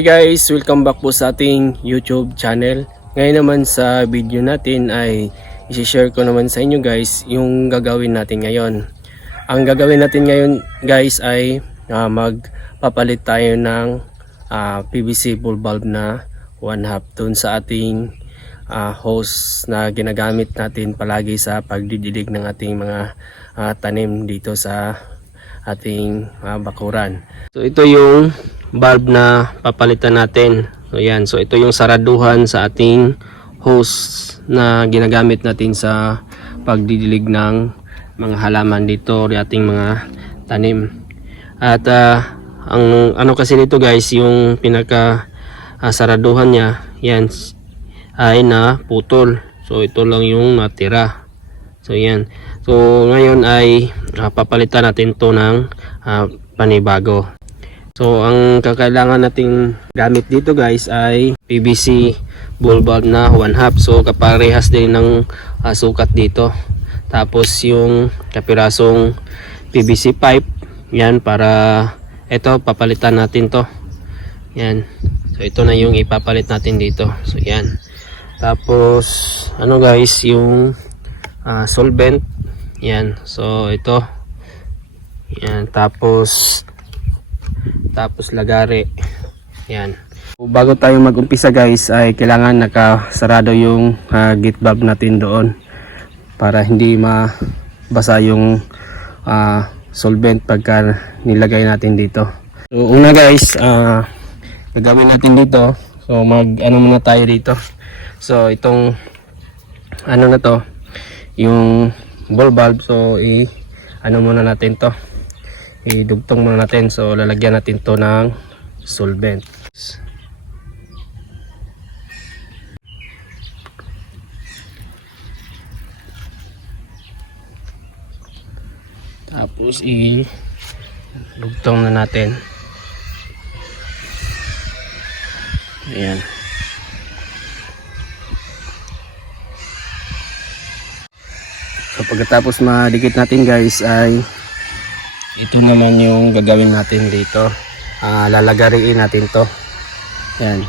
Hey guys, welcome back po sa ating YouTube channel. Ngayon naman sa video natin ay i-share ko naman sa inyo guys yung gagawin natin ngayon. Ang gagawin natin ngayon guys ay magpapalit tayo ng PVC ball bulb na 1/2 dun sa ating hose na ginagamit natin palagi sa pagdidilig ng ating mga tanim dito sa ating bakuran. So ito yung bulb na papalitan natin. So yan, so ito yung saraduhan sa ating hose na ginagamit natin sa pagdidilig ng mga halaman dito, ating mga tanim. At ang ano kasi dito guys, yung pinaka saraduhan niya, yan ay na putol. So ito lang yung natira. So yan. So ngayon ay papalitan natin to ng panibago. So ang kakailangan nating gamit dito guys ay PVC ball bulb na 1/2. So kaparehas din ng sukat dito. Tapos yung kapirasong PVC pipe, yan, para ito papalitan natin to. Yan. So ito na yung ipapalit natin dito. So yan. Tapos ano guys, yung solvent. Yan. So ito. Yan. Tapos lagari. Yan. Bago tayo mag-umpisa guys ay kailangan nakasarado yung gate valve natin doon para hindi mabasa yung solvent pagka nilagay natin dito. So una guys, gagawin natin dito. So ano muna tayo dito. So itong ano na to, yung ball bulb. So ano muna natin to, idugtong muna natin. So lalagyan natin to ng solvent. Tapos idugtong na natin. Ayan. So pagkatapos madikit natin guys ay ito naman yung gagawin natin dito. Lalagariin natin to. Yan.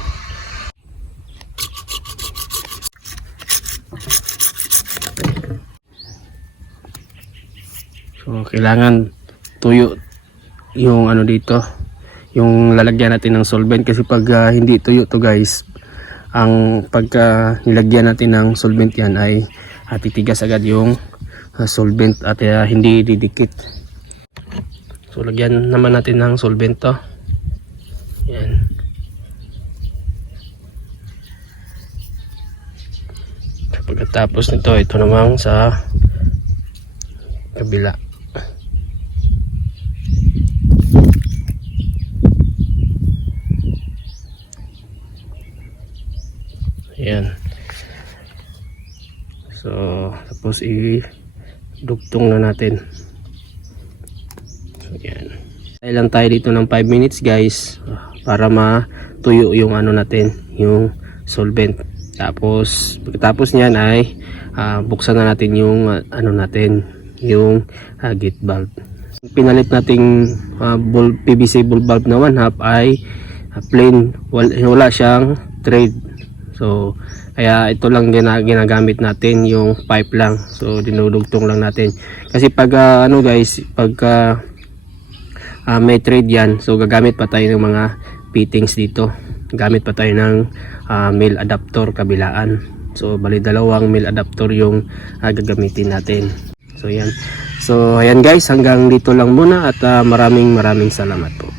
So kailangan tuyo yung ano dito, yung lalagyan natin ng solvent, kasi pag hindi tuyo to guys, ang pagka nilagyan natin ng solvent yan ay titigas agad yung solvent at hindi didikit. So lagyan naman natin ng solvent to. Yan. Pagkatapos nito, ito namang sa kabila. Ayan. So tapos idugtong na natin. So yan. Tayo lang tayo dito ng 5 minutes guys para matuyo yung ano natin, yung solvent. Tapos pagkatapos niyan ay buksan na natin yung ano natin, yung gate valve. Pinalit nating PVC ball bulb na 1/2 ay plain, wala siyang thread. So kaya ito lang din ginagamit natin, yung pipe lang. So dinudugtong lang natin kasi pag ano guys, pagka may thread yan, so gagamit pa tayo ng mga fittings dito. Gamit pa tayo ng male adapter kabilaan. So bali dalawang male adapter yung gagamitin natin. So yan. So ayan guys, hanggang dito lang muna at maraming salamat po.